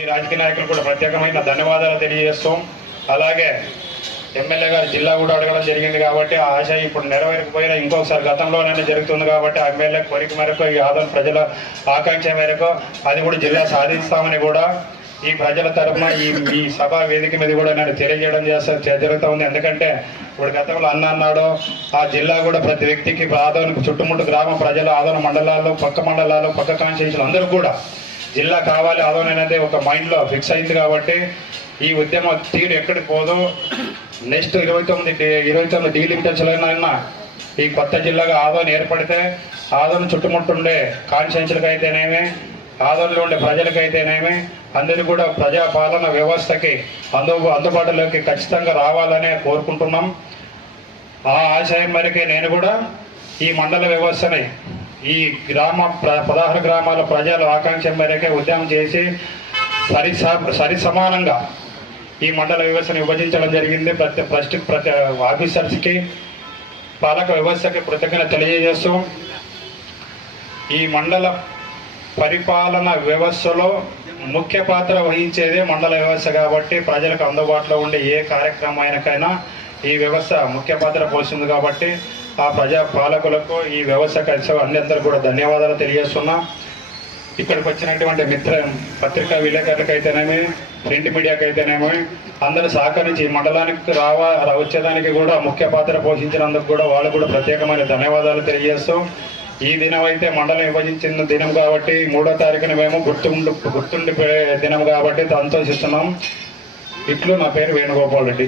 ఈ రాజకీయ నాయకులు కూడా ప్రత్యేకమైన ధన్యవాదాలు తెలియజేస్తాం. అలాగే ఎమ్మెల్యే గారు జిల్లా కూడా అడగడం జరిగింది కాబట్టి ఆ ఆశ ఇప్పుడు నెరవేరకపోయినా ఇంకొకసారి గతంలోనే జరుగుతుంది కాబట్టి ఆ ఎమ్మెల్యే కోరిక మేరకు ఈ ఆదరణ ప్రజల ఆకాంక్ష మేరకు అది కూడా జిల్లా సాధిస్తామని కూడా ఈ ప్రజల తరఫున ఈ సభా వేదిక మీద కూడా నేను తెలియజేయడం జరుగుతూ ఉంది. ఎందుకంటే ఇప్పుడు గతంలో అన్నాడు ఆ జిల్లా కూడా ప్రతి వ్యక్తికి ఆదోని చుట్టుముట్టు గ్రామ ప్రజలు ఆదోని మండలాల్లో పక్క కాన్స్టిట్యూన్సీలు అందరూ కూడా జిల్లా కావాలి ఆదోని అనేది ఒక మైండ్లో ఫిక్స్ అయింది కాబట్టి ఈ ఉద్యమ తీరు ఎక్కడికి పోదు. నెక్స్ట్ 29 డీలిమిటేషన్లైనా ఈ కొత్త జిల్లాగా ఆదోని ఏర్పడితే ఆదోని చుట్టుముట్టుండే కాన్స్టిట్యూన్సీలకు అయితేనేమి ఆదోనిలో ఉండే ప్రజలకైతేనేమి అందరూ కూడా ప్రజాపాలన వ్యవస్థకి అందుబాటులోకి ఖచ్చితంగా రావాలనే కోరుకుంటున్నాం. ఆ ఆశయం మేరకే నేను కూడా ఈ మండల వ్యవస్థని ఈ 16 గ్రామాల ప్రజల ఆకాంక్ష మేరకే ఉద్యమం చేసి సరి సమానంగా ఈ మండల వ్యవస్థను విభజించడం జరిగింది. ప్రతి ఆఫీసర్స్కి పాలక వ్యవస్థకి కృతజ్ఞత తెలియజేస్తూ ఈ మండల పరిపాలన వ్యవస్థలో ముఖ్య పాత్ర వహించేదే మండల వ్యవస్థ కాబట్టి ప్రజలకు అందుబాటులో ఉండే ఏ కార్యక్రమానికైనా ఈ వ్యవస్థ ముఖ్య పాత్ర పోస్తుంది కాబట్టి ఆ ప్రజా పాలకులకు ఈ వ్యవస్థ కలిసి అందరూ కూడా ధన్యవాదాలు తెలియజేస్తున్నా. ఇక్కడికి వచ్చినటువంటి పత్రికా విలేకరులకు అయితేనేమి ప్రింట్ మీడియాకి అయితేనేమి అందరూ సహకరించి ఈ మండలానికి వచ్చేదానికి కూడా ముఖ్య పాత్ర పోషించినందుకు కూడా వాళ్ళు కూడా ప్రత్యేకమైన ధన్యవాదాలు తెలియజేస్తూ ఈ దినం అయితే మండలం విభజించిన దినం కాబట్టి 3వ తారీఖున మేము గుర్తుండిపోయే దినం కాబట్టి సంతోషిస్తున్నాం. ఇట్లు నా పేరు వేణుగోపాల్ రెడ్డి.